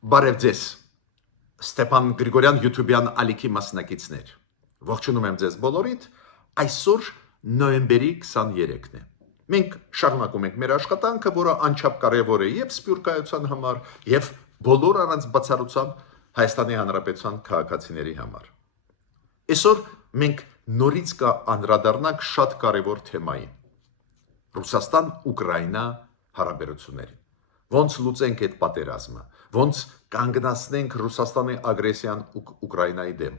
Բարև ձեզ, Ստեփան Գրիգորյան YouTube-յան ալիքի մասնակիցներ։ Ողջունում եմ ձեզ բոլորիդ։ Այսօր նոյեմբերի 23-ն է։ Մենք շարունակում ենք մեր աշխատանքը, որը անչափ կարևոր է եւ սփյուռքայության համար, եւ բոլոր առանց բացառությամբ Հայաստանի Հանրապետության քաղաքացիների համար։ Այսօր մենք նորից կանդրադառնանք շատ կարևոր թեմային՝ Ռուսաստան-Ուկրաինա հարաբերություններին։ Ոնց լուծենք այդ պատերազմը, ոնց կանգնացնենք Ռուսաստանի ագրեսիան Ուկրաինայի դեմ։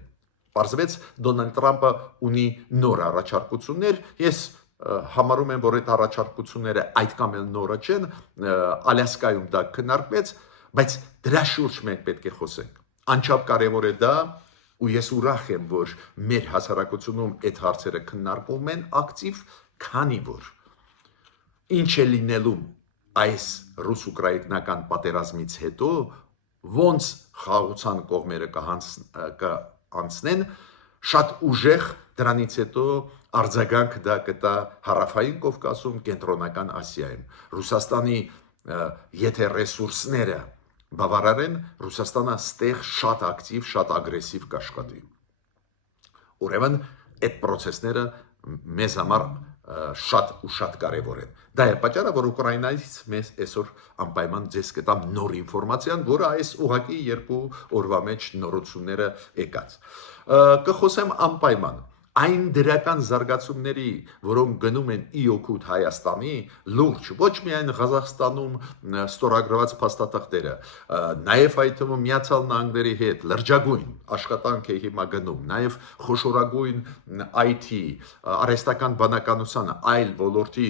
Պարզվեց Դոնալդ Տրամպը ունի նոր առաջարկություններ, ես համարում եմ, որ այդ առաջարկությունները այդքան էլ նորը չեն, Ալյասկայում դա քննարկվեց, բայց դրա շուրջ մենք պետք է խոսենք։ Անչափ կարևոր է դա, ու ես ուրախ եմ, որ մեր հասարակությունում այդ հարցերը քննարկվում են ակտիվ, քանի որ ինչ է լինելու այս ռուս-ուկրաինական պատերազմից հետո, ոնց խաղաղության կողմերը կանցնեն, շատ ուժեղ դրանից հետո արձագանք դա կտա Հարավային Կովկասում, Կենտրոնական Ասիայում։ Ռուսաստանի եթե ռեսուրսները բավարար են, Ռուսաստանը ստեղ շատ ակտիվ, շատ ագրեսիվ կաշխատի։ Ուրեմն այդ process-ները մեզ համար շատ ու շատ կարևոր են։ Դա է պատճառը, որ Ուկրաինայից մեզ այսօր անպայման ձեզ կտամ նոր ինֆորմացիան, որը այս ուղղակի երկու օրվա մեջ նորությունները եկած։ Կխոսեմ անպայման այն դրական զարգացումների, որոնք գնում են ի օգուտ Հայաստանի, լուրջ, ոչ միայն Ղազախստանում ստորագրված փաստաթղթերը, նաև այդ թվում Միացյալ Նահանգների հետ լրջագույն աշխատանք է հիմա գնում, նաև խոշորագույն IT, արհեստական բանականության այլ ոլորտի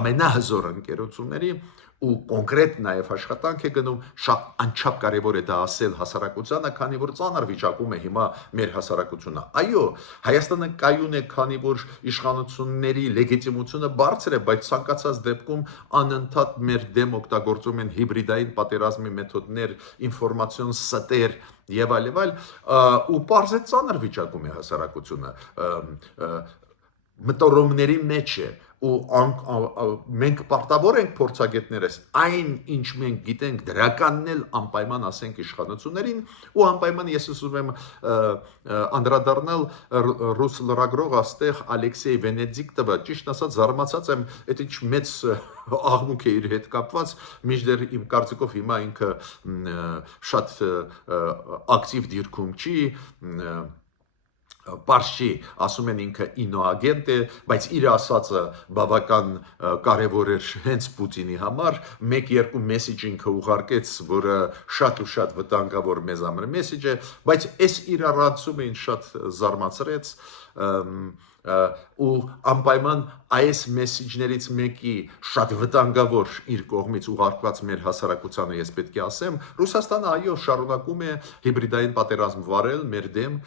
ամենահզոր ընկերությունների ու կոնկրետ նաև աշխատանք է գնում, շատ անչափ կարևոր է դա ասել հասարակությանը, քանի որ ծանր վիճակում է հիմա մեր հասարակությունը։ Այո, Հայաստանը կայուն է, քանի որ իշխանությունների լեգիտիմությունը բարձր է, բայց ցանկացած դեպքում անընդհատ մեր դեմ օգտագործում են հիբրիդային պատերազմի մեթոդներ, ինֆորմացիոն ստեր եւ այլ, ու պարզ է ծանր վիճակում է հասարակությունը, մտորումների մեջ է, ու մենք պարտավոր ենք փորձագետներս այն ինչ մենք գիտենք դրականն էլ անպայման ասենք իշխանություններին, ու անպայման ես ուզում եմ անդրադառնալ ռուս լրագրող աստեղ Ալեքսեյ Վենեդիկտովը, ճիշտ ասած զարմացած եմ, այդ ինչ մեծ աղմուկ է իր հետ կապված, մինչդեռ իմ կարծիքով հիմա ինքը շատ ակտիվ դիրքում չի, պարզ չի, ասում են ինքը ինոագենտ է, բայց իր ասածը բավական կարևոր էր հենց Պուտինի համար, մեկ-երկու մեսիջ ինքը ուղարկեց, որը շատ ու շատ վտանգավոր մեզ համար մեսիջ է, բայց այս իր առանցումը ինձ շատ զարմացրեց, ու անպայման այս մեսիջներից մեկի շատ վտանգավոր իր կողմից ուղարկված մեր հասարակությանը ես պետք է ասեմ, Ռուսաստանը այո շարունակում է հիբրիդային պատերազմ վարել մեր դեմ,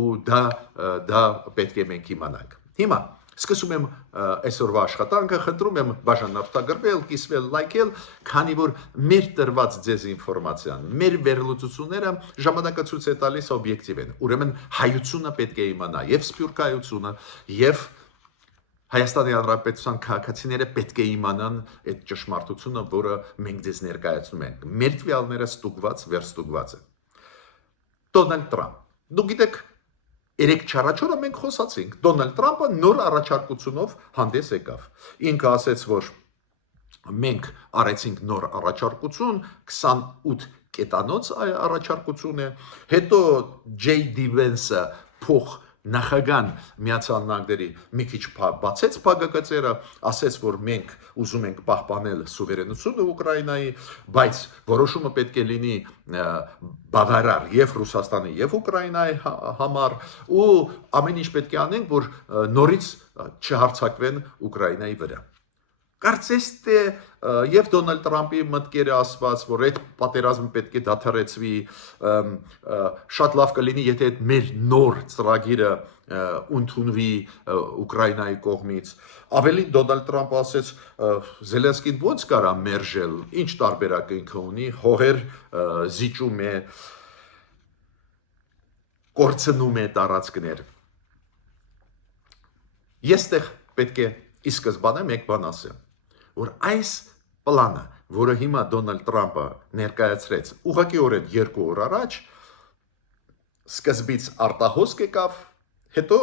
ու դա պետք է մենք իմանանք։ Հիմա սկսում եմ այսօրվա աշխատանքը, խնդրում եմ բաժանորդագրվել, կիսվել, լայքել, քանի որ մեր տրված ձեզ ինֆորմացիան, մեր վերլուծությունները ժամանակը ցույց է տալիս օբյեկտիվ են։ Ուրեմն հայությունը պետք է իմանա, եւ սփյուռքայությունը, եւ Հայաստանի Հանրապետության քաղաքացիները պետք է իմանան այդ ճշմարտությունը, որը մենք ձեզ ներկայացնում ենք։ Մեր տվյալները ստուգված, վերստուգված են։ Դոնալդ Տրամփ, դուք գիտեք, 3-4 օրը մենք խոսացինք, Դոնալդ Տրամպը նոր առաջարկությունով հանդես եկավ։ Ինքը ասեց, որ մենք արեցինք նոր առաջարկություն, 28 կետանոց առաջարկություն է, հետո J.D. Vance-ը փոխ նախագահան Միացյալ Նահանգների մի քիչ բացեց փակագծերը, ասեց, որ մենք ուզում ենք պահպանել սուվերենությունը Ուկրաինայի, բայց որոշումը պետք է լինի բավարար եւ Ռուսաստանի եւ Ուկրաինայի համար, ու ամեն ինչ պետք է անենք, որ նորից չհարձակվեն Ուկրաինայի վրա։ Կարծես թե եւ Դոնալդ Տրամպի մտքերը ասված, որ այդ պատերազմը պետք է դադարեցվի, շատ լավ կլինի, եթե այդ մեր նոր ծրագիրը ընդունվի Ուկրաինայի կողմից։ Ավելի Դոնալդ Տրամպը ասեց, Զելենսկին ոնց կարա մերժել, ինչ տարբերակ ինքը ունի, հողեր զիջում է, կորցնում է տարածքներ։ Ես տեղ պետք է ի սկզբանե մեկ բան ասեմ, որ այս պլանը որը հիմա Դոնալդ Տրամպը ներկայացրեց ուղղակիորեն 2 օր առաջ, սկզբից արտահոսք եկավ, հետո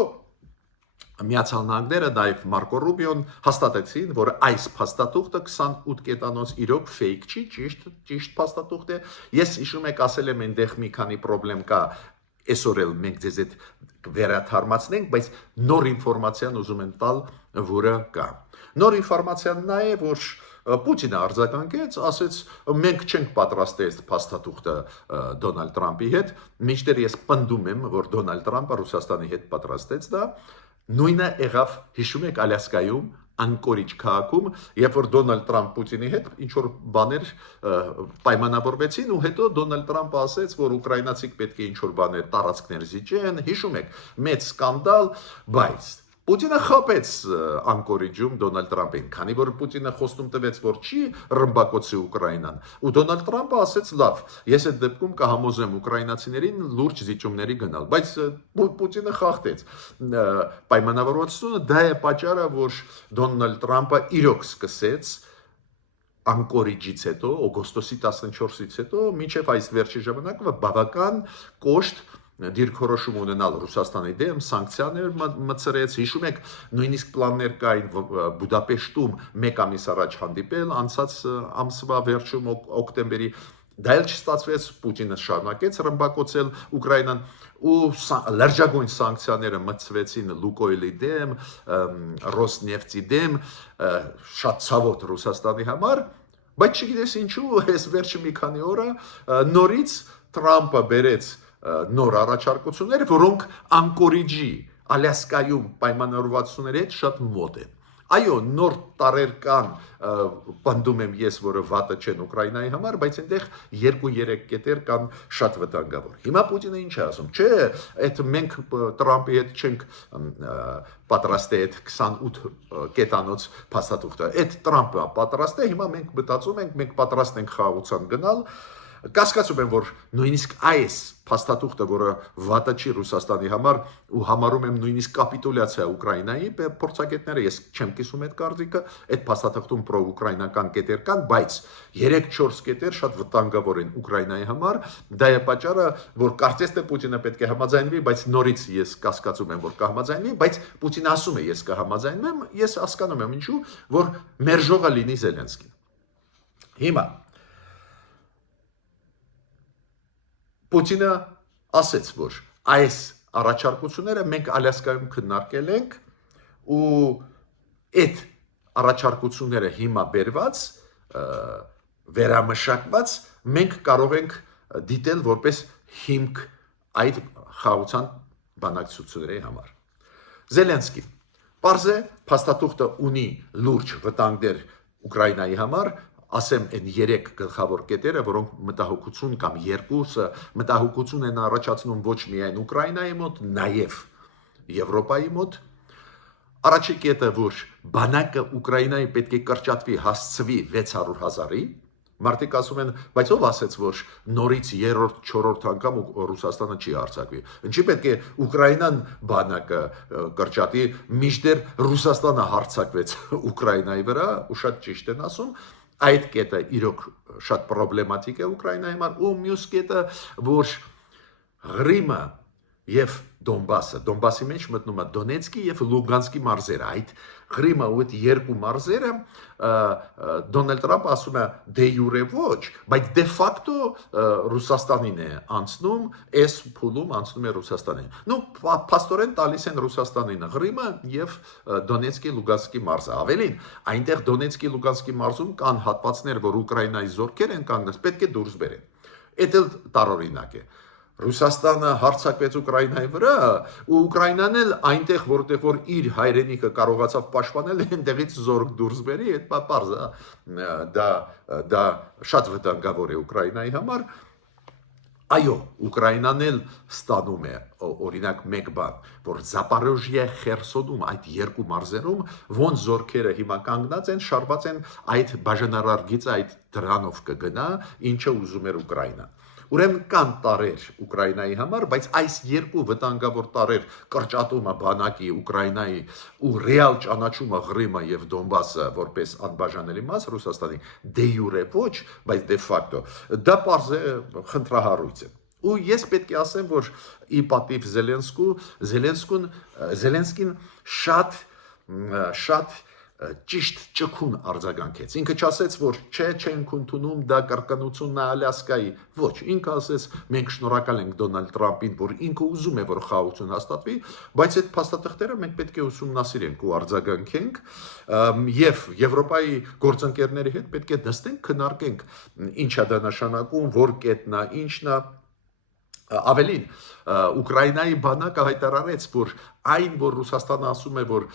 Միացյալ Նահանգները նաև Մարկո Ռուբիոն հաստատեցին, որ այս փաստաթուղթը 28 կետանոց իրոք fake չի, ճիշտ փաստաթուղթ է։ Ես հիշում եք ասել եմ այնտեղ մի քանի խնդրեմ կա, այսօր էլ մենք ձեզ այդ վերաթարմացնենք, բայց նոր ինֆորմացիան ուզում եմ տալ, որը կա։ Նոր ինֆորմացիան նա է, որ Պուտինը արձագանքեց, ասեց մենք չենք պատրաստել այս փաստաթուղթը Դոնալդ Տրամպի հետ, մինչդեռ ես պնդում եմ, որ Դոնալդ Տրամպը Ռուսաստանի հետ պատրաստեց դա, նույնը եղավ, հիշում եք Ալյասկայում, Անկորիջ քաղաքում, երբ որ Դոնալդ Տրամփ Պուտինի հետ ինչ որ բաներ պայմանավորվեցին ու հետո Դոնալդ Տրամփը ասեց, որ ուկրաինացիք պետք է ինչ որ բաներ տարածքներ զիջեն, հիշում եք, մեծ սկանդալ, բայց Պուտինը խփեց Անկորիջում Դոնալդ Տրամփին, քանի որ Պուտինը խոստում տվեց, որ չի ռմբակոծի Ուկրաինան, ու Դոնալդ Տրամփը ասեց, լավ, ես այդ դեպքում կհամոզեմ ուկրաինացիներին լուրջ զիջումների գնալ, բայց Պուտինը խախտեց պայմանավորվածությունը, դա է պատճառը, որ Դոնալդ Տրամփը իրոք սկսեց Անկորիջից հետո, օգոստոսի 14-ից հետո, մինչև այս վերջի ժամանակը բավական կոշտ դիրքորոշում ունենալ Ռուսաստանի դեմ, սանկցիաներ մտցրեց, հիշում եք, նույնիսկ պլաններ կային Բուդապեշտում մեկ ամիս առաջ հանդիպել, անցած ամսվա վերջում օկտեմբերի, դա էլ չստացվեց, Պուտինը շարունակեց ռմբակոծել Ուկրաինան ու լրջագույն սանկցիաները մտցվեցին Լուկոյլի դեմ, Ռոսնեֆտի դեմ, շատ ցավոտ Ռուսաստանի համար, բայց չգիտես ինչու, այս վերջի մի քանի օրը նորից Տրամպը բերեց նոր առաջարկություններ, որոնք Անկորիջի, Ալյասկայում պայմանավորվածությունների հետ շատ մոտ են։ Այո, նոր տարեր կան, պնդում եմ ես, որը վատը չեն Ուկրաինայի համար, բայց այնտեղ 2-3 կետեր կան շատ վտանգավոր։ Հիմա Պուտինը ինչ է ասում։ Չէ, այդ մենք Տրամպի հետ չենք պատրաստել այդ 28 կետանոց փաստաթուղթը։ Այդ Տրամպը պատրաստ է, հիմա մենք մտածում ենք, մենք պատրաստ ենք խաղաղության գնալ։ Կասկածում եմ, որ նույնիսկ այս փաստաթուղթը, որը վատը չի Ռուսաստանի համար ու համարում եմ նույնիսկ կապիտուլյացիա Ուկրաինայի փորձագետները, ես չեմ կիսում այդ կարծիքը, այդ փաստաթղթում պրո-ուկրաինական կետեր կան, բայց 3-4 կետեր շատ վտանգավոր են Ուկրաինայի համար, դա է պատճառը, որ կարծես թե Պուտինը պետք է համաձայնվի, բայց նորից ես կասկածում եմ, որ կհամաձայնվի, բայց Պուտինը ասում է, ես կհամաձայնվեմ, ես հասկանում եմ ինչու, որ մերժողը լինի Զելենսկին։ Հիմա Պուտինը ասեց, որ այս առաջարկությունները մենք Ալյասկայում քննարկել ենք ու այդ առաջարկությունները հիմա բերված, վերամշակված, մենք կարող ենք դիտել որպես հիմք այդ խաղաղության բանակցությունների համար։ Զելենսկին պարզ է, փաստաթուղթը ունի լուրջ վտանգներ Ուկրաինայի համար, ասեմ այն 3 գլխավոր կետերը, որոնք մտահոգություն կամ երկուսը մտահոգություն են առաջացնում ոչ միայն Ուկրաինայի մոտ, նաև Եվրոպայի մոտ։ Առաջի կետը, որ բանակը Ուկրաինայի պետք է կրճատվի, հասցվի 600,000-ի, մարդիկ ասում են, բայց ով ասեց, որ նորից 3-րդ, 4-րդ անգամ Ռուսաստանը չի հարձակվի։ Ինչի պետք է Ուկրաինան բանակը կրճատի, մինչդեռ Ռուսաստանը հարձակվեց Ուկրաինայի վրա, ու շատ ճիշտ են ասում, այդ կետը իրոք շատ պրոբլեմատիկ է Ուկրաինայի համար, ու մյուս կետը, որ Ղրիմը եւ Դոնբասի մեջ մտնում է Դոնեցկի եւ Լուգանսկի մարզերը, այդ Ղրիմը ու այդ երկու մարզերը Դոնալդ Տրամպը ասում է դե յուրե ոչ, բայց դե ֆակտո Ռուսաստանին է անցնում, այս փուլում անցնում է Ռուսաստանին։ Ну, փաստորեն տալիս են Ռուսաստանին Ղրիմը եւ Դոնեցկի Լուգանսկի մարզը։ Ավելին, այնտեղ Դոնեցկի Լուգանսկի մարզում կան հատվածներ, որ Ուկրաինայի զորքեր են կանգնած, պետք է դուրս բերեն։ Այդ էլ տարօրինակ է։ Ռուսաստանը հարձակվեց Ուկրաինայի վրա, ու Ուկրաինան էլ այնտեղ, որտեղ որ իր հայրենիքը կարողացավ պաշտպանել, այնտեղից զորք դուրս բերի, այդ պարզ է, դա շատ վտանգավոր է Ուկրաինայի համար։ Այո, Ուկրաինան էլ ստանում է օրինակ մեկ բան, որ Զապարոժիա Խերսոնում այդ երկու մարզերում ոնց զորքերը հիմա կանգնած են, շարված են այդ բաժանարար գիծը այդ դրանով կգնա, ինչը ուզում էր Ուկրաինան։ Ուրեմն կան տարեր Ուկրաինայի համար, բայց այս երկու վտանգավոր տարեր կրճատումը բանակի Ուկրաինայի ու ռեալ ճանաչումը Ղրիմը եւ Դոնբասը որպես անբաժանելի մաս Ռուսաստանի դե յուրե ոչ, բայց դե ֆակտո դա պարզ է խնդրահարույց է։ Ու ես պետք է ասեմ, որ ի պատիվ Զելենսկին շատ ճիշտ ճկուն արձագանքեց։ Ինքը չասեց, որ չենք ընդունում դա կրկնությունն է Ալյասկայի։ Ոչ, ինքը ասեց, մենք շնորհակալ ենք Դոնալդ Տրամփին, որ ինքը ուզում է, որ խաղաղություն հաստատվի, բայց այդ փաստաթղթերը մենք պետք է ուսումնասիրենք ու արձագանքենք, եւ Եվրոպայի գործընկերների հետ պետք է նստենք, քննարկենք, ինչ է դա նշանակում, որ կետն է, ինչն է։ Ավելին, Ուկրաինայի բանակը հայտարարեց, որ այն, որ Ռուսաստանը ասում է, որ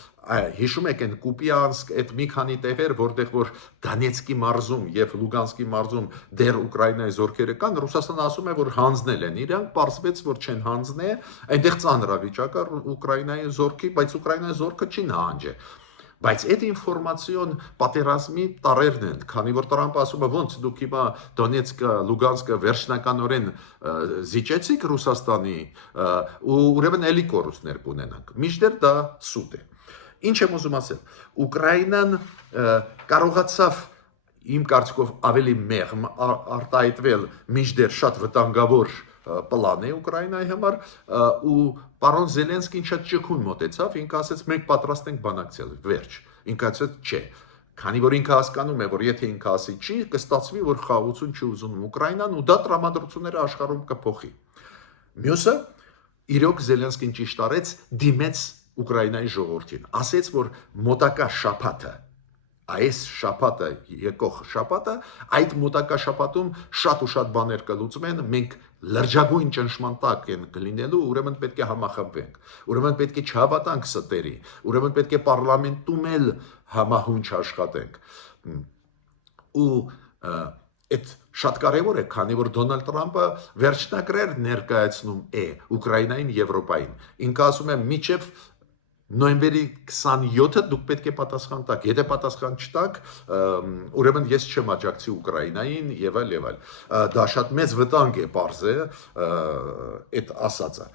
հիշում եք այն Կուպիանսկ, այդ մի քանի տեղեր, որտեղ որ Դոնեցկի մարզում եւ Լուգանսկի մարզում դեռ Ուկրաինայի զորքերը կան, Ռուսաստանը ասում է, որ հանձնել են իրանք, պարզվեց, որ չեն հանձնե, այնտեղ ծանրավիճակ է Ուկրաինայի զորքի, բայց Ուկրաինայի զորքը չի նահանջե։ Բայց այդ ինֆորմացիոն պատերազմի տարերն են, քանի որ Տրամփը ասում է, ոնց դուք հիմա Դոնեցկը, Լուգանսկը վերջնականորեն զիջեցիք Ռուսաստանի, ու ուրեմն էլի կորուստներ կունենանք։ Մինչդեռ դա սուտ է։ Ինչ եմ ուզում ասել, Ուկրաինան կարողացավ իմ կարծիքով ավելի մեղմ արտահայտվել, մինչդեռ շատ վտանգավոր պլան է Ուկրաինայի համար, ու պարոն Զելենսկին շատ ճկուն մոտեցավ, ինքը ասեց մենք պատրաստ ենք բանակցել, վերջ։ Ինքը ասեց չէ, քանի որ ինքը հասկանում է, որ եթե ինքը ասի չի, կստացվի, որ խաղաղություն չի ուզում Ուկրաինան ու դա տրամադրությունները աշխարհում կփոխի։ Մյուսը իրոք Զելենսկին ճիշտ արեց, դիմեց Ուկրաինայի ժողովրդին, ասեց, որ մոտակա շաբաթը այս շաբաթը եկող շաբաթը այդ մոտակա շաբաթում շատ ու շատ բաներ կլուծվեն, մենք լրջագույն ճնշման տակ են կլինելու, ուրեմն պետք է համախմբվենք, ուրեմն պետք է չհավատանք ստերի, ուրեմն պետք է պարլամենտում էլ համահունչ աշխատենք։ Ու այդ շատ կարևոր է, քանի որ Դոնալդ Տրամփը վերջնագրեր ներկայացնում է Ուկրաինային, Եվրոպային։ Ինքը ասում է միջև նոյեմբերի 27-ը դուք պետք է պատասխան տաք, եթե պատասխան չտաք, ուրեմն ես չեմ աջակցի Ուկրաինային եւ այլ եւ այլ։ Դա շատ մեծ վտանգ է, պարզ է այդ ասածը։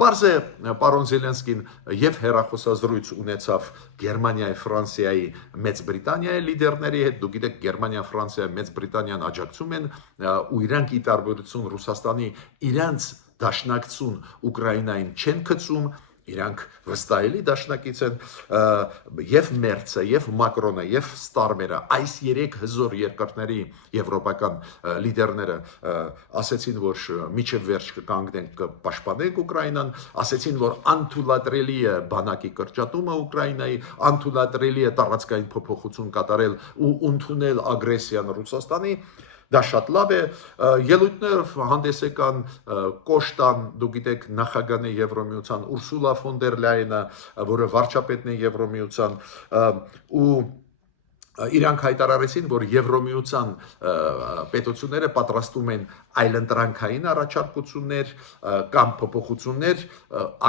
Պարզ է, պարոն Զելենսկին եւ հերախոսազրույց ունեցավ Գերմանիայի, Ֆրանսիայի, Մեծ Բրիտանիայի լիդերների հետ, դուք գիտեք, Գերմանիա, Ֆրանսիա, Մեծ Բրիտանիան աջակցում են ու իրանք ի տարբերություն Ռուսաստանի իրանց դաշնակցություն Ուկրաինային չեն գցում, իրանք վստահելի դաշնակից են, եւ Մերցը, եւ Մակրոնը, եւ Ստարմերը, այս երեք հզոր երկրների եվրոպական լիդերները ասեցին, որ միջև վերջ կկանգնենք, կպաշտպանենք Ուկրաինան, ասեցին, որ անթույլատրելի է բանակի կրճատումը Ուկրաինայի, անթույլատրելի է տարածքային փոփոխություն կատարել ու ընդունել ագրեսիան Ռուսաստանի։ Դա շատ լավ է, ելույթներով հանդես եկան Կոշտան, դուք գիտեք, նախագահն է Եվրոմիության, Ուրսուլա ֆոն դեր Լայենը, որը վարչապետն է Եվրոմիության, ու իրանք հայտարարեցին, որ Եվրոմիության պետությունները պատրաստում են այլընտրանքային առաջարկություններ կամ փոփոխություններ,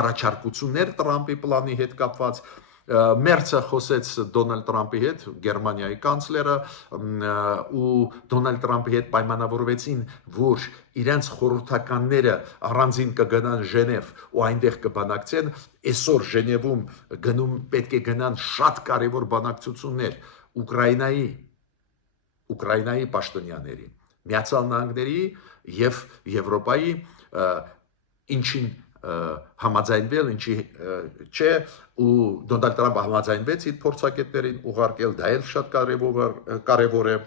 առաջարկություններ Տրամփի պլանի հետ կապված։ Մերցը խոսեց Դոնալդ Տրամփի հետ, Գերմանիայի կանցլերը, ու Դոնալդ Տրամփի հետ պայմանավորվեցին, որ իրենց խորհրդականները առանձին կգնան Ժենև ու այնտեղ կբանակցեն, այսօր Ժենևում գնում պետք է գնան շատ կարևոր բանակցություններ Ուկրաինայի պաշտոնյաների, Միացյալ Նահանգների եւ Եվրոպայի, ինչին համաձայնվել, ինչի չէ, ու Դոնալդ Տրամփը համաձայնվեց իր փորձագետներին ուղարկել, դա էլ շատ կարևոր է։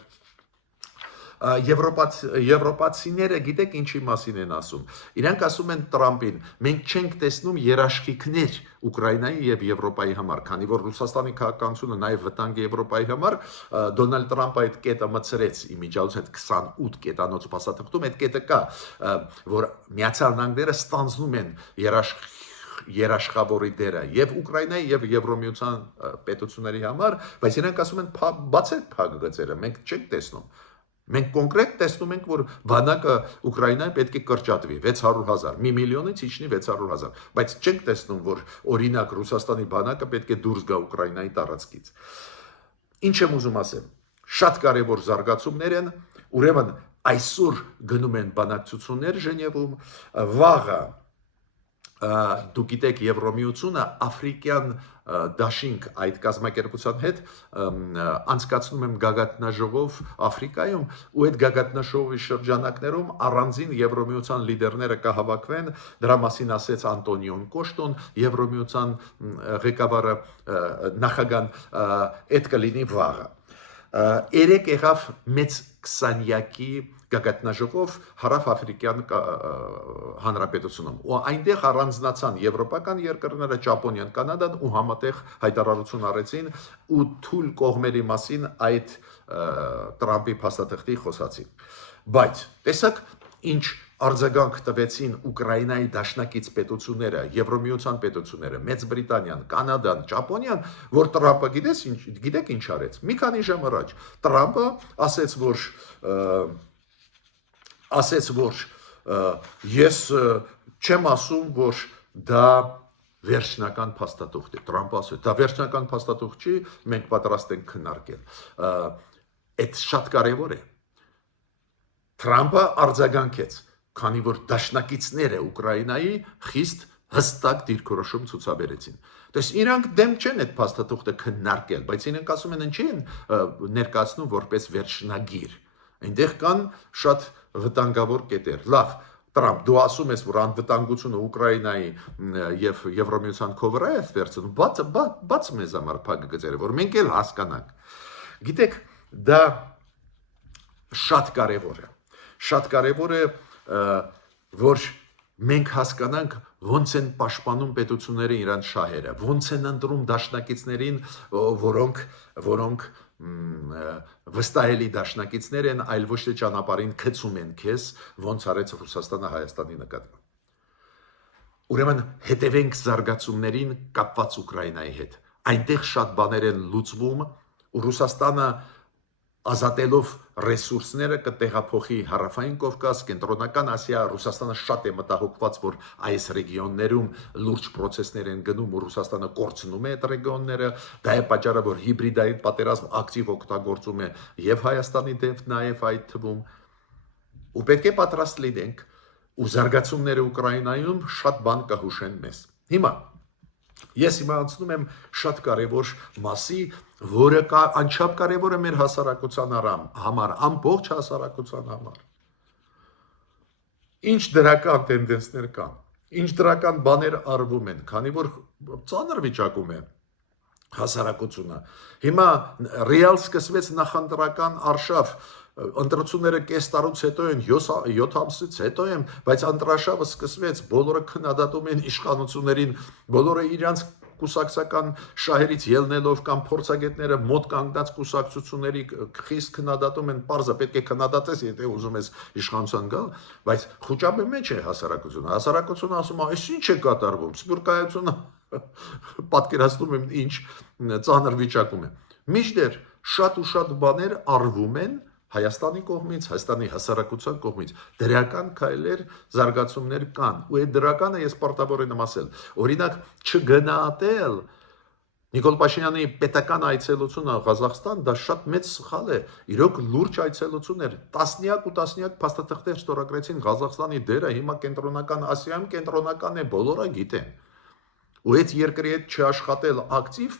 Եվրոպացիները գիտեք ինչի մասին են ասում։ Իրանք ասում են Տրամփին, մենք չենք տեսնում երաշխիքներ Ուկրաինայի եւ Եվրոպայի համար, քանի որ Ռուսաստանի քաղաքականությունը նաեւ վտանգ է Եվրոպայի համար, Դոնալդ Տրամփը այդ կետը մցրեց իմիջիայլոց այդ 28 կետանոց փաստաթղթում այդ կետը կա, որ Միացյալ Նահանգները ստանձնում են երաշխավորի դերը եւ Ուկրաինայի եւ Եվրոմիության պետությունների համար, բայց իրանք ասում են բացեք փակ գծերը, մենք չենք տեսնում։ Մենք կոնկրետ տեսնում ենք, որ բանակը Ուկրաինայի պետք է կրճատվի 600,000, 1 միլիոնից իջնի 600,000, բայց չենք տեսնում, որ օրինակ Ռուսաստանի բանակը պետք է դուրս գա Ուկրաինայի տարածքից։ Ինչ եմ ուզում ասել, շատ կարևոր զարգացումներ են, ուրեմն այսօր գնում են բանակցություններ Ժնևում, վաղը դուք գիտեք Եվրոմիությունը աֆրիկյան դաշինք այդ կազմակերպության հետ անցկացնում եմ գագաթնաժողով Աֆրիկայում ու այդ գագաթնաժողովի շրջանակներում առանձին Եվրոմիության լիդերները կհավաքվեն, դրա մասին ասեց Անտոնիոն Կոշտոն, Եվրոմիության ղեկավարը նախագահան, այդ կլինի վաղը։ Երեք եղավ մեծ 20-յակի գագաթնաժողով հարավ-աֆրիկյան հանրապետությունում ու այնտեղ առանձնացան եվրոպական երկրները, Ճապոնիան, Կանադան ու համատեղ հայտարարություն արեցին ու թույլ կողմերի մասին այդ Տրամպի փաստաթղթի խոսացին։ Բայց տեսակ ինչ արձագանք տվեցին Ուկրաինայի դաշնակից պետությունները, Եվրոմիության պետությունները, Մեծ Բրիտանիան, Կանադան, Ճապոնիան, որ Տրամպը գիտեք ինչ արեց։ Մի քանի ժամ առաջ Տրամպը ասեց, որ ես չեմ ասում, որ դա վերջնական փաստաթուղթ է։ Տրամպը ասեց, դա վերջնական փաստաթուղթ չի, մենք պատրաստ ենք քննարկել։ Այդ շատ կարևոր է։ Տրամպը արձագանքեց, քանի որ դաշնակիցները Ուկրաինայի խիստ հստակ դիրքորոշում ցուցաբերեցին։ Դες իրանք դեմ չեն այդ փաստաթուղթը քննարկել, բայց իրենք ասում են ինչի են ներկայացնում որպես վերջնագիր։ Այնտեղ կան շատ վտանգավոր կետեր։ Լավ, Տրամպ, դու ասում ես, որ անվտանգությունը Ուկրաինայի եւ Եվրոմիության քովրա է վերցնում, բաց մեզ համար փակ գծերը, որ մենք էլ հասկանանք։ Գիտեք, դա շատ կարևոր է։ Շատ կարևոր է, որ մենք հասկանանք ոնց են պաշտպանում պետությունները իրանց շահերը, ոնց են ընտրում դաշնակիցներին, որոնք վստահելի դաշնակիցներ են, այլ ոչ թե ճանապարհին գցում են քեզ, ոնց արեց Ռուսաստանը Հայաստանի նկատմամբ։ Ուրեմն հետևենք զարգացումներին կապված Ուկրաինայի հետ։ Այնտեղ շատ բաներ են լուծվում, ու Ռուսաստանը ազատելով ռեսուրսները կտեղափոխի Հարավային Կովկաս, Կենտրոնական Ասիա, Ռուսաստանը շատ է մտահոգված, որ այս ռեգիոններում լուրջ process-ներ են գնում ու Ռուսաստանը կորցնում է այդ ռեգիոնները, դա է պատճառը, որ հիբրիդային պատերազմ ակտիվ օգտագործում է եւ Հայաստանի դեմ, նաեւ այդ թվում, ու պետք է պատրաստ լինենք, ու զարգացումները Ուկրաինայում շատ բան կհուշեն մեզ։ Հիմա ես անցնում եմ շատ կարևոր մասի, որը անչափ կարևոր է մեր հասարակության համար, ամբողջ հասարակության համար։ Ինչ դրական տենդենսներ կան, ինչ դրական բաներ արվում են, քանի որ ծանր վիճակում է հասարակությունը։ Հիմա ռեալ սկսվեց նախընտրական արշավ, ընտրությունները կես տարուց հետո են, 7 ամսից հետո են, բայց ընտրաշավը սկսվեց, բոլորը քննադատում են իշխանություններին, բոլորը իրանց կուսակցական շահերից ելնելով կամ փորձագետները մոտ կանգնած կուսակցությունների խիստ քննադատում են, պարզը պետք է քննադատես, եթե ուզում ես իշխանության գալ, բայց խոճապի մեջ է հասարակությունը։ Հասարակությունը ասում է, այս ինչ է կատարվում, սփյուռքայությունը պատկերացնում եմ ինչ ծանր վիճակում է։ Մինչդեռ շատ ու շատ բաներ արվում են Հայաստանի կողմից, Հայաստանի հասարակության կողմից, դրական քայլեր, զարգացումներ կան, ու այդ դրականը ես պարտավոր եմ ասել, օրինակ չգնահատել Նիկոլ Փաշինյանի պետական այցելությունը Ղազախստան, դա շատ մեծ սխալ է, իրոք լուրջ այցելություն էր, տասնյակ ու տասնյակ փաստաթղթեր ստորագրեցին Ղազախստանի դերը, հիմա Կենտրոնական Ասիայում կենտրոնական է, բոլորը գիտեն, ու այդ երկրի հետ չաշխատել ակտիվ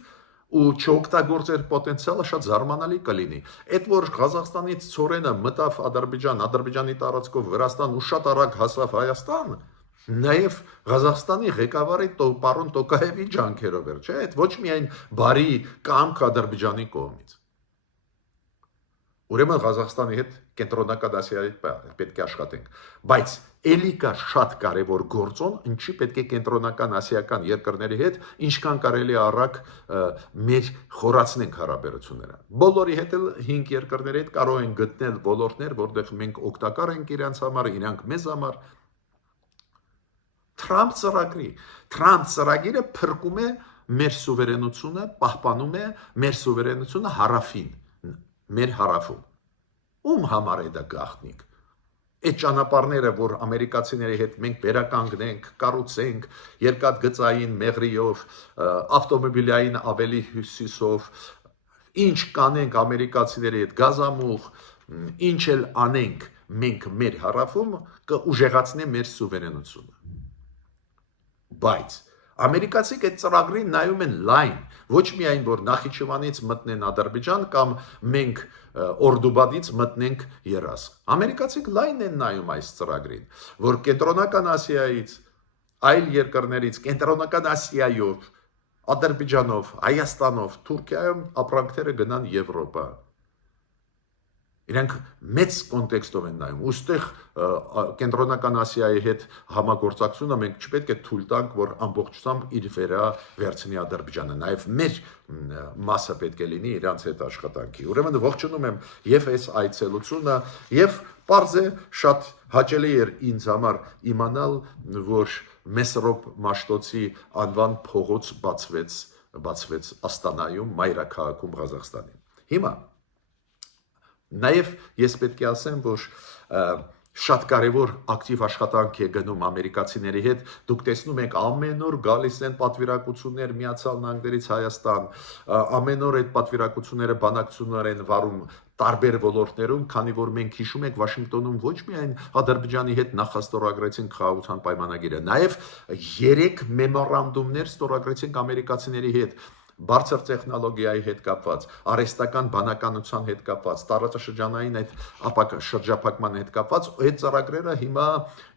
ու չօգտագործել պոտենցիալը շատ զարմանալի կլինի։ Այդ որ Ղազախստանից ծորենը մտավ Ադրբեջան, Ադրբեջանի տարածքով Վրաստան ու շատ արագ հասավ Հայաստան, նաև Ղազախստանի ղեկավարի պարոն Տոկաևի ջանքերով էր, չէ՞, այդ ոչ միայն բարի կամք Ադրբեջանի կողմից։ Ուրեմն Ղազախստանի հետ Կենտրոնական Ասիայի պետք է աշխատենք, բայց էլի կա շատ կարևոր գործոն, ինչի պետք է Կենտրոնական Ասիական երկրների հետ ինչքան կարելի արագ մեր խորացնենք հարաբերությունները։ Բոլորի հետ էլ 5 երկրների հետ կարող են գտնել ոլորտներ, որտեղ մենք օգտակար ենք իրենց համար, իրանք մեզ համար։ Թրամփ ծրագիրը փրկում է մեր սուվերենությունը, պահպանում է մեր սուվերենությունը հարավին, մեր հարավում։ Ում համար է դա գաղտնիք։ Այդ ճանապարհները, որ ամերիկացիների հետ մենք վերականգնենք, կառուցենք երկաթգծային մեղրիով, ավտոմոբիլային ավելի հյուսիսով, ինչ կանենք ամերիկացիների հետ գազամուղ, ինչ էլ անենք մենք մեր հարավում, կուժեղացնի մեր սուվերենությունը։ Բայց ամերիկացիք այդ ծրագրին նայում են լայն, ոչ միայն որ Նախիջևանից մտնեն Ադրբեջան կամ մենք Օրդուբադից մտնենք Երազ։ Ամերիկացիք լայն են նայում այս ծրագրին, որ Կենտրոնական Ասիայից, այլ երկրներից, Կենտրոնական Ասիայով, Ադրբեջանով, Հայաստանով, Թուրքիայով ապրանքները գնան Եվրոպա։ Իրանք մեծ կոնտեքստով են նայում, ուստեղ Կենտրոնական Ասիայի հետ համագործակցությունը մենք չպետք է թույլ տանք, որ ամբողջությամբ իր վերա վերցնի Ադրբեջանը, նաև մեր մասը պետք է լինի իրանց հետ աշխատանքի։ Ուրեմն ողջունում եմ եւ այս այցելությունը եւ պարզ է շատ հաճելի էր ինձ համար իմանալ, որ Մեսրոպ Մաշտոցի անվան փողոց բացվեց Աստանայում, մայրաքաղաքում Ղազախստանի։ Հիմա Նաև ես պետք է ասեմ, որ շատ կարևոր ակտիվ աշխատանք է գնում ամերիկացիների հետ, դուք տեսնում եք ամեն օր գալիս են պատվիրակություններ Միացյալ Նահանգներից Հայաստան, ամեն օր այդ պատվիրակությունները բանակցություններ են վարում տարբեր ոլորտներում, քանի որ մենք հիշում ենք Վաշինգտոնում ոչ միայն Ադրբեջանի հետ նախաստորագրեցին խաղաղության պայմանագիրը, նաև 3 մեմորանդումներ ստորագրեցինք ամերիկացիների հետ բարձր տեխնոլոգիայի հետ կապված, արհեստական բանականության հետ կապված, տարածաշրջանային այդ շրջափակման հետ կապված, այդ ծրագրերը հիմա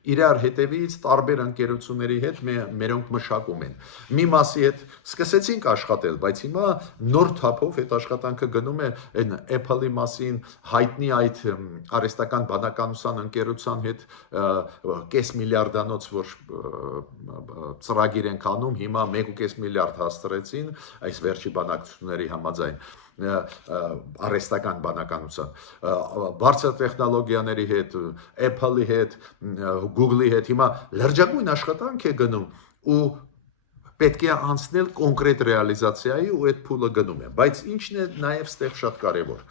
իրար հետևից տարբեր ընկերությունների հետ մերոնք մշակում են։ Մի մասի հետ սկսեցինք աշխատել, բայց հիմա նոր թափով այդ աշխատանքը գնում է այն Apple-ի մասին հայտնի այդ արհեստական բանականության ընկերության հետ կես միլիարդանոց որ ծրագիր ենք անում, հիմա 1.5 միլիարդ հաստրեցին այս վերջի բանակցությունների համաձայն արհեստական բանականության, բարձր տեխնոլոգիաների հետ, Apple-ի հետ, Google-ի հետ, հիմա լրջագույն աշխատանք է գնում ու պետք է անցնել կոնկրետ ռեալիզացիայի ու այդ փուլը գնում է, բայց ինչն է նաև ստեղ շատ կարևոր։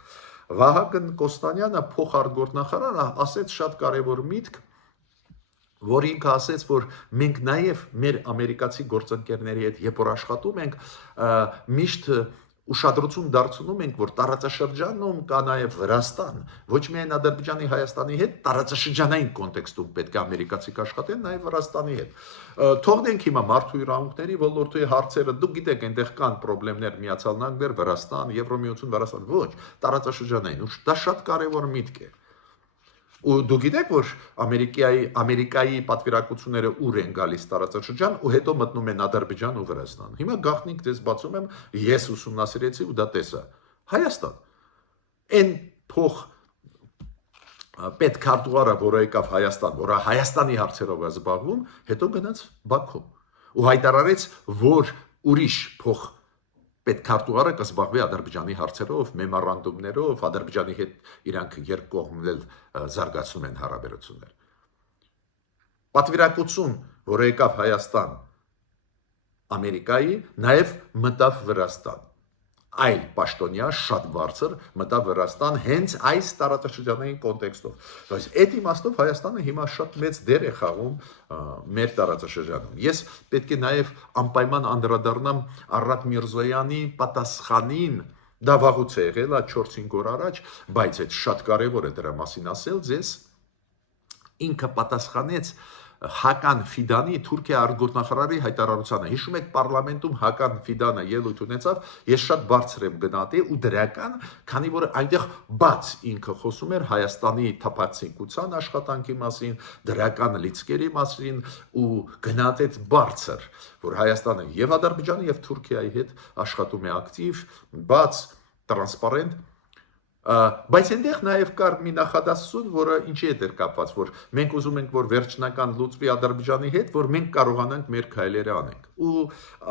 Վահագն Կոստանյանը փոխարտգործնախարարը ասեց շատ կարևոր միտք, որ ինքը ասեց, որ մենք նաև մեր ամերիկացի գործընկերների հետ երբ որ աշխատում ենք, միշտ ուշադրություն դարձնում ենք, որ տարածաշրջանում կա նաև Վրաստան, ոչ միայն Ադրբեջանի, Հայաստանի հետ, տարածաշրջանային կոնտեքստում պետք է ամերիկացիք աշխատեն նաև Վրաստանի հետ։ Թողնենք հիմա մարդու իրավունքների ոլորտի հարցերը, դուք գիտեք, այնտեղ կան խնդիրներ Միացյալ Նահանգներ, Վրաստան, Եվրոմիություն, Վրաստան, ոչ, տարածաշրջանային, ու դա շատ կարևոր միտք է։ Ու դու գիտեք, որ Ամերիկայի պատվիրակությունները ուր են գալիս տարածաշրջան ու հետո մտնում են Ադրբեջան ու Վրաստան։ Հիմա գաղտնիք դες բացում եմ, ես ուսումնասիրեցի ու դա տեսա։ Հայաստան։ Այն փող պետքարտուղարը, որը եկավ Հայաստան, որը Հայաստանի հարցերով է զբաղվում, հետո գնաց Բաքու ու հայտարարեց, որ ուրիշ փող պետքարտուղարը կզբաղվի Ադրբեջանի հարցերով, մեմորանդումներով, Ադրբեջանի հետ իրանք երկկողմել զարգացնում են հարաբերություններ։ Պատվիրակություն, որը եկավ Հայաստան, Ամերիկայի, նաև մտավ Վրաստան։ Այլ պաշտոնյա շատ բարձր մտավ Վրաստան հենց այս տարածաշրջանային կոնտեքստով։ Բայց այդ իմաստով Հայաստանը հիմա շատ մեծ դեր է խաղում մեր տարածաշրջանում։ Ես պետք է նաև անպայման անդրադառնամ Արարատ Միրզոյանի պատասխանին, դա վաղուց է եղել, 4-5 օր առաջ, բայց այդ շատ կարևոր է դրա մասին ասել ձեզ, ինքը պատասխանեց Հական Ֆիդանի Թուրքիա արտգործնախարարի հայտարարությանը։ Հիշում եք պարլամենտում Հական Ֆիդանը ելույթ ունեցավ, ես շատ բարձր եմ գնահատի ու դրական, քանի որ այնտեղ բաց ինքը խոսում էր Հայաստանի թափանցիկության աշխատանքի մասին, դրական լիցքերի մասին ու գնահատեց բարձր, որ Հայաստանը եւ Ադրբեջանի եւ Թուրքիայի հետ աշխատում է ակտիվ, բաց, տրանսպարենտ Բայց այնտեղ նաև կար մի նախադասություն, որը ինչի հետ էր կապված, որ մենք ուզում ենք, որ վերջնական լուծվի Ադրբեջանի հետ, որ մենք կարողանանք մեր քայլերը անենք։ Ու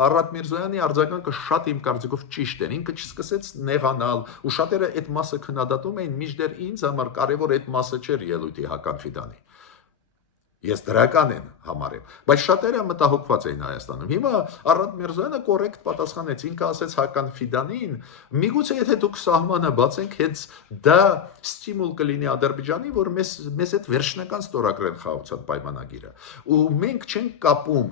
Արարատ Միրզոյանի արձագանքը շատ իմ կարծիքով ճիշտ էր։ Ինքը չսկսեց նեղանալ, ու շատերը այդ մասը քննադատում էին, մինչդեռ ինձ համար կարևոր այդ մասը չէր ելույթի Հական Ֆիդանի։ Ես դրական են համարեմ, բայց շատերը մտահոգված էին Հայաստանում։ Հիմա Արադ Միրզոյանը կոռեկտ պատասխանեց, ինքը ասեց Հական Ֆիդանին, միգուցե եթե դուք սահմանը բացենք, հենց դա ստիմուլ կլինի Ադրբեջանի, որ մեզ հետ վերջնական ստորագրեն խաղաղության պայմանագիրը։ Ու մենք չենք կապում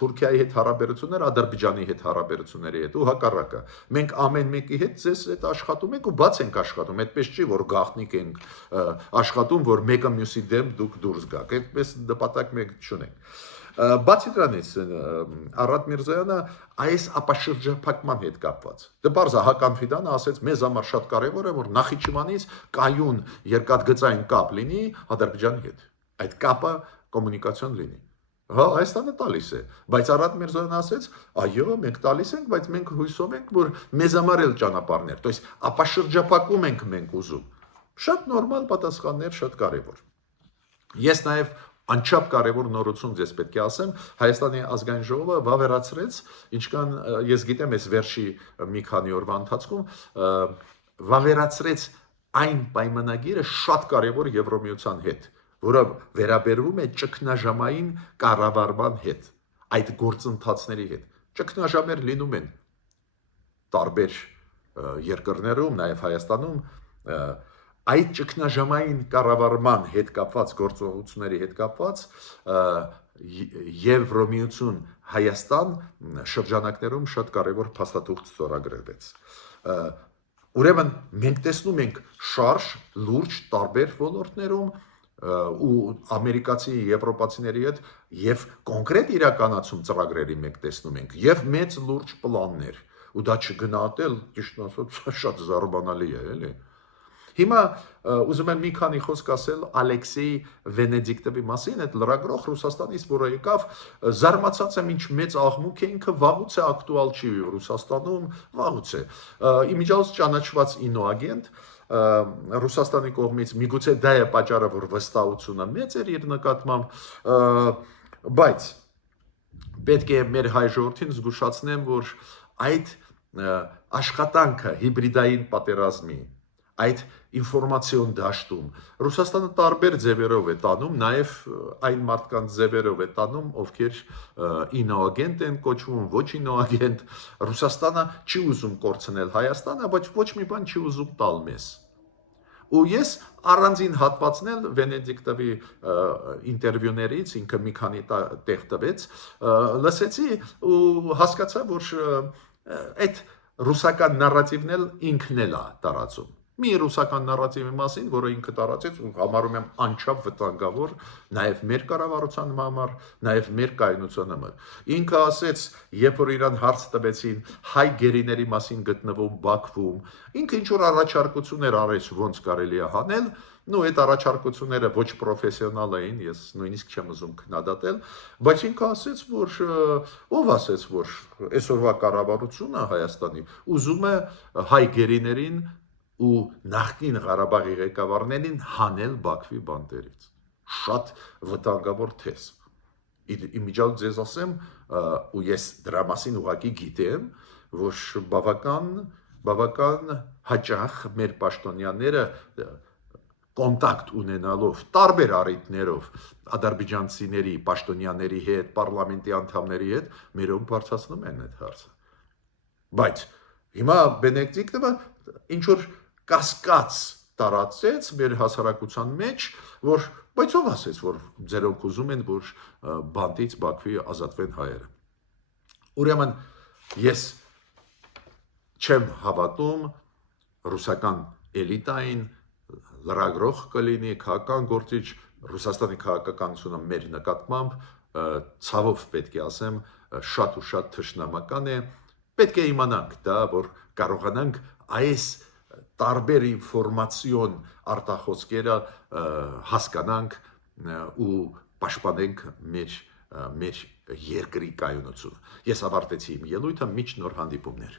Թուրքիայի հետ հարաբերությունները Ադրբեջանի հետ հարաբերությունների հետ ու հակառակը։ Մենք ամեն մեկի հետ ձեզ հետ աշխատում ենք ու բաց ենք աշխատում, այդպես չի, որ գաղտնիք ենք աշխատում, որ մեկը մյուսի դեմ դուք դուրս գաք, այդպես նպատակ մեկ չունենք։ Բացի դրանից Արադ Միրզոյանը այս ապաշրջափակման հետ կապված։ Դե բարձա Հական Ֆիդանը ասեց մեզ համար շատ կարևոր է որ Նախիջևանից կայուն երկաթգծային կապ լինի Ադրբեջանի հետ։ Այդ կապը կոմունիկացիոն լինի։ Հա, Հայաստանը տալիս է, բայց Արադ Միրզոյանը ասեց, այո, մենք տալիս ենք, բայց մենք հույսով ենք, որ մեզ համար էլ ճանապարհներ, то есть ապաշրջափակում ենք մենք ուզում։ Շատ նորմալ պատասխաններ, շատ կարևոր։ Ես նաև անչափ կարևոր նորություն ձեզ պետք է ասեմ, Հայաստանի ազգային ժողովը վավերացրեց, ինչքան ես գիտեմ, այս վերջի մի քանի օրվա ընթացքում վավերացրեց այն պայմանագիրը շատ կարևոր Եվրոմիության հետ, որը վերաբերվում է ճգնաժամային կառավարման հետ, այդ գործընթացների հետ։ Ճգնաժամեր լինում են տարբեր երկրներում, նաև Հայաստանում, այդ ճգնաժամային կառավարման հետ կապված գործողությունների հետ կապված Եվրոմիություն Հայաստան շրջանակներում շատ կարևոր փաստաթուղթ ստորագրվեց։ Ուրեմն մենք տեսնում ենք շարժ լուրջ տարբեր ոլորտներում ու ամերիկացի եվրոպացիների հետ եւ կոնկրետ իրականացում ծրագրերի մենք տեսնում ենք եւ մեծ լուրջ պլաններ ու դա չգնահատել ճիշտ ասած շատ զարմանալի է էլի։ Հիմա ուզում եմ մի քանի խոսք ասել Ալեքսեյ Վենեդիկտովի մասին, այդ լրագրող Ռուսաստանից, որը եկավ, զարմացած եմ ինչ մեծ աղմուկ է, ինքը վաղուց է ակտուալ չի Ռուսաստանում, վաղուց է։ Իմիջիայլոց ճանաչված ինոագենտ Ռուսաստանի կողմից միգուցե դա է պատճառը, որ վստահությունը մեծ էր իր նկատմամբ, բայց պետք է մեր հայ ժողովրդին զգուշացնեմ, որ այդ աշխատանքը հիբրիդային պատերազմի, այդ ինֆորմացիոն դաշտում Ռուսաստանը տարբեր ձևերով է տանում, նաև այն մարդկանց ձևերով է տանում, ովքեր ինոագենտ են կոչվում, ոչ ինոագենտ, Ռուսաստանը չի ուզում կորցնել Հայաստանը, բայց ոչ մի բան չի ուզում տալ մեզ։ Ու ես առանձին հատվածնել Վենեդիկտովի ինտերվյուներից, ինքը մի քանի տեղ տվեց, լսեցի ու հասկացա, որ այդ ռուսական նարատիվն էլ ինքն էլ է տարածում։ Մի ռուսական նարատիվի մասին, որը ինքը տարածեց ու համարում եմ անչափ վտանգավոր նաև մեր կառավարության համար, նաև մեր կայունության համար։ Ինքը ասեց, երբ որ իրան հարց տվեցին հայ գերիների մասին գտնվում Բաքվում, ինքը ինչ որ առաջարկություններ արեց, ոնց կարելի է հանել, նո այդ առաջարկությունները ոչ պրոֆեսիոնալ էին, ես նույնիսկ չեմ ուզում քննադատել, բայց ինքը ասեց, որ ով ասեց, որ այսօրվա կառավարությունը Հայաստանի ուզում է հայ գերիներին ու նախկին Ղարաբաղի ղեկավարներին հանել Բաքվի բանտերից։ Շատ վտանգավոր թեզ։ Իմիջիայլոց ձեզ ասեմ, ու ես դրա մասին ուղղակի գիտեմ, որ բավական հաճախ մեր պաշտոնյաները կոնտակտ ունենալով տարբեր առիթներով ադրբեջանցիների, պաշտոնյաների հետ, պարլամենտի անդամների հետ մերոն բարձրացնում են այդ հարցը։ Բայց հիմա Վենեդիկտովը ինչ որ կասկած տարածեց մեր հասարակության մեջ, որ բայց ով ասեց, որ ձերոնք ուզում են, որ բանտից Բաքվի ազատվեն հայերը։ Ուրեմն ես չեմ հավատում ռուսական էլիտային, լրագրող կլինի, քաղաքական գործիչ, Ռուսաստանի քաղաքականությունը մեր նկատմամբ ցավով պետք է ասեմ, շատ ու շատ թշնամական է։ Պետք է իմանանք դա, որ կարողանանք այս տարբեր ինֆորմացիոն արտախոսքերը հասկանանք ու պաշտպանենք մեր երկրի կայունությունը։ Ես ավարտեցի իմ ելույթը, մինչ նոր հանդիպումներ։